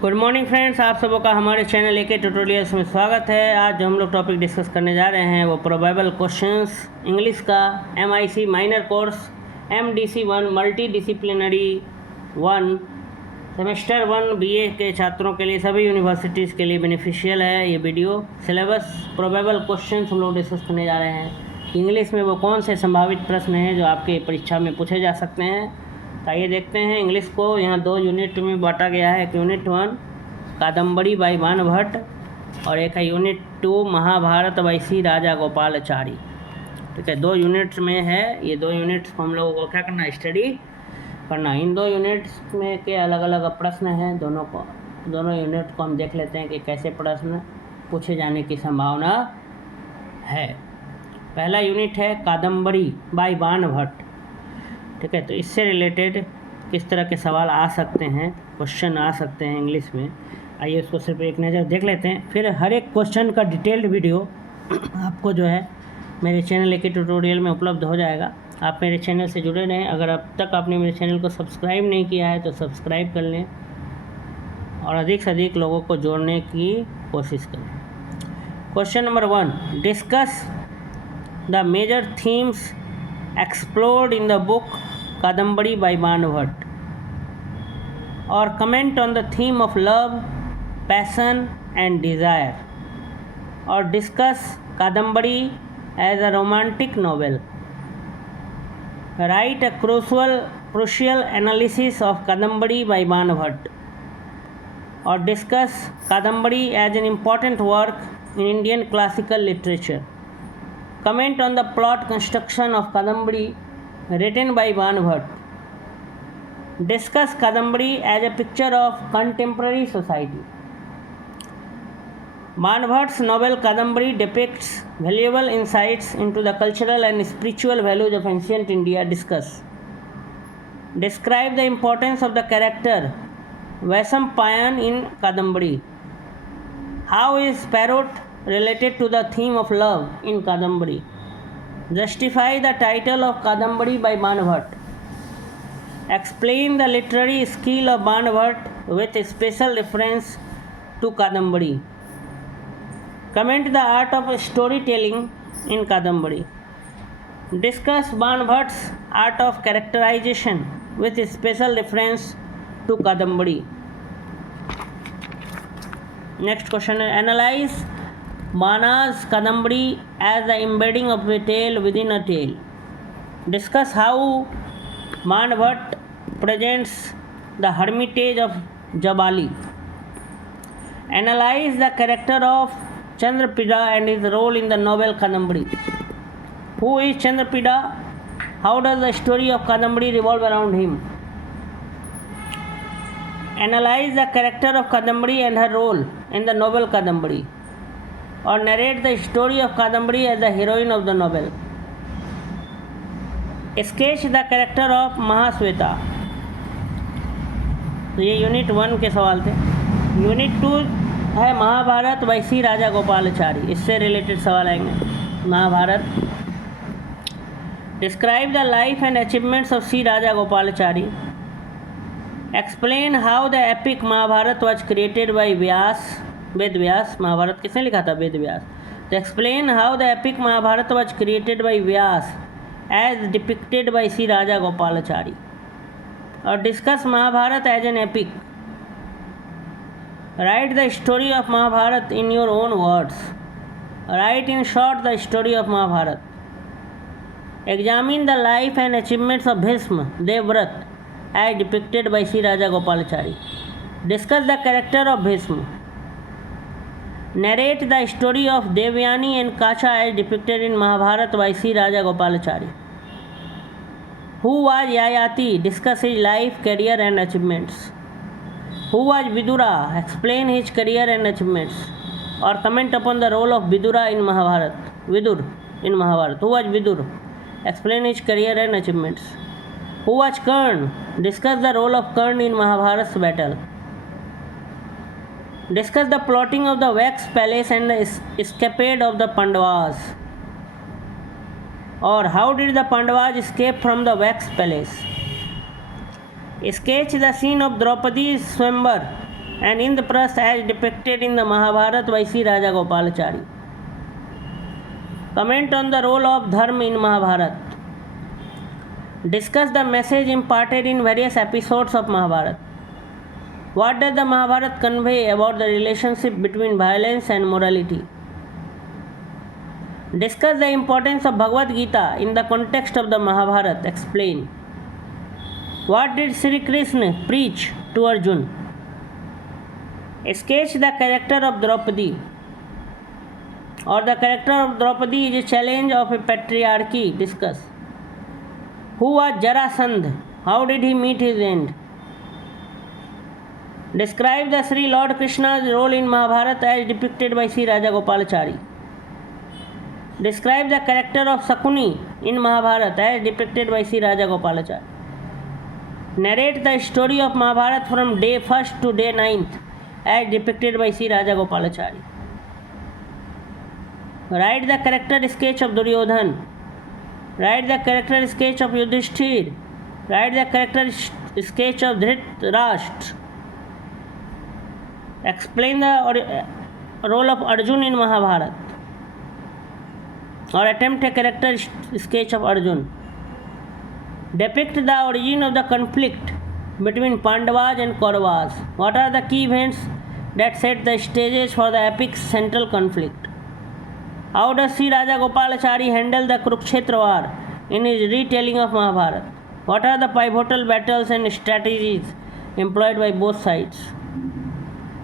Good morning friends, आप सबों का हमारे चैनल एके ट्यूटोरियल्स में स्वागत है। आज जो हम लोग टॉपिक डिस्कस करने जा रहे हैं वो प्रोबेबल क्वेश्चंस इंग्लिश का MIC minor course MDC 1 multi disciplinary 1 semester 1 BA के छात्रों के लिए सभी यूनिवर्सिटीज़ के लिए बेनिफिशियल है। ये वीडियो सिलेबस प्रोबेबल क्वेश्चंस हम लोग डिस्कस करने जा रहे हैं। इंग्लिश में वो कौन से संभावित प्रश्न हैं जो आपके परीक्षा में पूछे जा सकते हैं। आइए देखते हैं। इंग्लिश को यहाँ 2 यूनिट में बांटा गया है। एक यूनिट 1 कादम्बरी बाई बाणभट्ट और एक है यूनिट 2 महाभारत बाई सी राजा गोपालाचारी। ठीक है, 2 यूनिट्स में है। ये 2 यूनिट्स को हम लोगों को क्या करना है, स्टडी करना। इन 2 यूनिट्स में के अलग अलग प्रश्न हैं। दोनों यूनिट को हम देख लेते हैं कि कैसे प्रश्न पूछे जाने की संभावना है। पहला यूनिट है कादम्बरी बाई बाणभट्ट। ठीक है, तो इससे रिलेटेड किस तरह के सवाल आ सकते हैं, क्वेश्चन आ सकते हैं इंग्लिश में। आइए उसको सिर्फ एक नज़र देख लेते हैं। फिर हर एक क्वेश्चन का डिटेल्ड वीडियो आपको जो है मेरे चैनल एके ट्यूटोरियल में उपलब्ध हो जाएगा। आप मेरे चैनल से जुड़े रहें। अगर अब तक आपने मेरे चैनल को सब्सक्राइब नहीं किया है तो सब्सक्राइब कर लें और अधिक से अधिक लोगों को जोड़ने की कोशिश करें। Question number 1, discuss the major themes explored in the book Kadambari by Banabhat, or comment on the theme of love, passion and desire, or discuss Kadambari as a romantic novel. Write a crucial analysis of Kadambari by Banabhat, or discuss Kadambari as an important work in Indian classical literature. Comment on the plot construction of Kadambari written by Banabhat. Discuss Kadambari as a picture of contemporary society. Banabhat's novel Kadambari depicts valuable insights into the cultural and spiritual values of ancient India. Discuss. Describe the importance of the character Vaishampayan in Kadambari. How is Parrot related to the theme of love in Kadambari? Justify the title of Kadambari by Banabhat. Explain the literary skill of Banabhat with a special reference to Kadambari. Comment the art of storytelling in Kadambari. Discuss Banabhat's art of characterization with a special reference to Kadambari. Next question is analyze Bana's Kadambari as the embedding of a tale within a tale. Discuss how Banabhat presents the hermitage of Jabali. Analyze the character of Chandrapida and his role in the novel Kadambari. Who is Chandrapida? How does the story of Kadambari revolve around him? Analyze the character of Kadambari and her role in the novel Kadambari, or narrate the story of Kadambari as the heroine of the novel. Sketch the character of Mahasweta. तो ये unit 1 के सवाल थे। Unit 2 है Mahabharata by C Rajagopalachari. इससे related सवाल आएंगे। Mahabharata. Describe the life and achievements of C Rajagopalachari. Explain how the epic Mahabharata was created by Vyasa. Veda Vyasa. Mahabharata किसने लिखा था? वेद व्यास. तो explain how the epic Mahabharata was created by Vyasa as depicted by C Rajagopalachari. और discuss Mahabharata as an epic. Write the story of Mahabharata in your own words. Write in short the story of Mahabharata. Examine the life and achievements of Bhishma Devavrata as depicted by C Rajagopalachari. Discuss the character of Bhishma. Narrate the story of Devyani and Kacha as depicted in Mahabharata by C. Raja Gopalachari. Who was Yayati? Discuss his life, career and achievements. Who was Vidura? Explain his career and achievements. Or comment upon the role of Vidura in Mahabharata. Vidur in Mahabharata. Who was Vidur? Explain his career and achievements. Who was Karn? Discuss the role of Karn in Mahabharata's battle. Discuss the plotting of the Wax Palace and the escapade of the Pandavas. Or how did the Pandavas escape from the Wax Palace? Sketch the scene of Draupadi's Swayamvar and Indraprastha as depicted in the Mahabharata by Sri Raja Gopalachari. Comment on the role of Dharma in Mahabharata. Discuss the message imparted in various episodes of Mahabharata. What does the Mahabharata convey about the relationship between violence and morality? Discuss the importance of Bhagavad Gita in the context of the Mahabharata. Explain. What did Sri Krishna preach to Arjuna? Sketch the character of Draupadi. Or the character of Draupadi is a challenge of a patriarchy. Discuss. Who was Jarasandha? How did he meet his end? Describe the Sri Lord Krishna's role in Mahabharata as depicted by Sri Raja Gopalachari. Describe the character of Sakuni in Mahabharata as depicted by Sri Raja Gopalachari. Narrate the story of Mahabharata from day 1st to day 9th as depicted by Sri Raja Gopalachari. Write the character sketch of Duryodhan. Write the character sketch of Yudhishthir. Write the character sketch of Dhritarashtra. Explain the role of Arjuna in Mahabharata. Or attempt a character sketch of Arjuna. Depict the origin of the conflict between Pandavas and Kauravas. What are the key events that set the stages for the epic central conflict? How does Sri Raja Gopalachari handle the Kurukshetra war in his retelling of Mahabharata? What are the pivotal battles and strategies employed by both sides?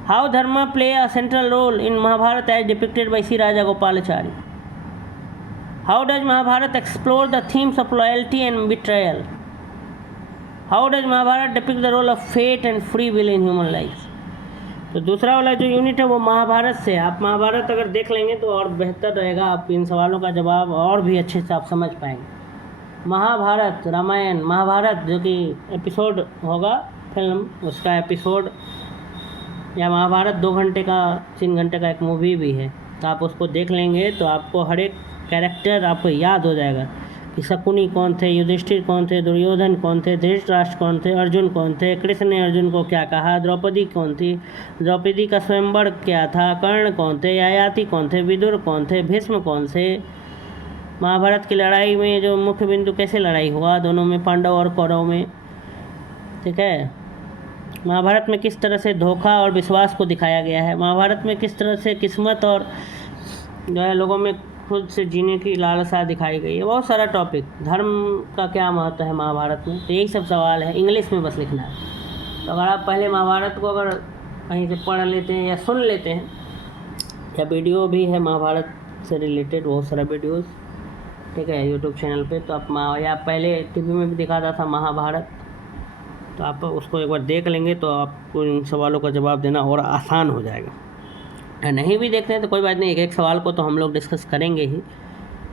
How Dharma play a central role in Mahabharata as depicted by Sri Raja Gopalachari? How does Mahabharata explore the themes of loyalty and betrayal? How does Mahabharata depict the role of fate and free will in human lives? तो दूसरा वाला जो unit है वो महाभारत से, आप महाभारत अगर देख लेंगे तो और बेहतर रहेगा, आप इन सवालों का जवाब और भी अच्छे से आप समझ पाएंगे। महाभारत, रामायण, महाभारत जो कि एपिसोड होगा फिल्म, उसका एपिसोड या महाभारत 2 घंटे का 3 घंटे का एक मूवी भी है, तो आप उसको देख लेंगे तो आपको हर एक कैरेक्टर आपको याद हो जाएगा कि शकुनी कौन थे, युधिष्ठिर कौन थे, दुर्योधन कौन थे, धृतराष्ट्र कौन थे, अर्जुन कौन थे, कृष्ण ने अर्जुन को क्या कहा, द्रौपदी कौन थी, द्रौपदी का स्वयंवर क्या था, कर्ण कौन थे, ययाति कौन थे, विदुर कौन थे, भीष्म कौन थे। महाभारत की लड़ाई में जो मुख्य बिंदु कैसे लड़ाई हुआ दोनों में, पांडव और कौरव में, ठीक है। महाभारत में किस तरह से धोखा और विश्वास को दिखाया गया है, महाभारत में किस तरह से किस्मत और जो है लोगों में खुद से जीने की लालसा दिखाई गई है। बहुत सारा टॉपिक, धर्म का क्या महत्व है महाभारत में, तो यही सब सवाल है, इंग्लिश में बस लिखना है। तो अगर आप पहले महाभारत को अगर कहीं से पढ़ लेते हैं या सुन लेते हैं, या वीडियो भी है महाभारत से रिलेटेड बहुत सारा वीडियोस, ठीक है, यूट्यूब चैनल पे, तो आप या पहले टीवी में भी दिखाता था महाभारत, तो आप उसको एक बार देख लेंगे तो आपको इन सवालों का जवाब देना और आसान हो जाएगा। नहीं भी देखते हैं तो कोई बात नहीं, एक एक सवाल को तो हम लोग डिस्कस करेंगे ही,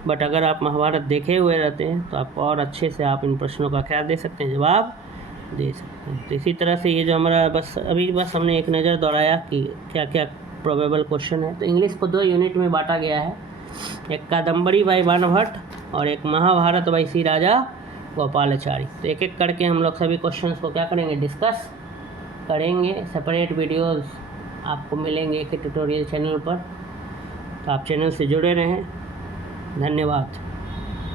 बट अगर आप महाभारत देखे हुए रहते हैं तो आप और अच्छे से आप इन प्रश्नों का क्या दे सकते हैं, जवाब दे सकते हैं। तो इसी तरह से ये जो हमारा बस हमने एक नज़र दौड़ाया कि क्या क्या प्रोबेबल क्वेश्चन है। तो इंग्लिश को 2 यूनिट में बांटा गया है, एक कादम्बरी बाई बाणभट्ट और एक महाभारत बाई श्री राजा गोपालाचारी। तो एक एक करके हम लोग सभी क्वेश्चंस को क्या करेंगे, डिस्कस करेंगे। सेपरेट वीडियोस आपको मिलेंगे एक ट्यूटोरियल चैनल पर, तो आप चैनल से जुड़े रहें। धन्यवाद।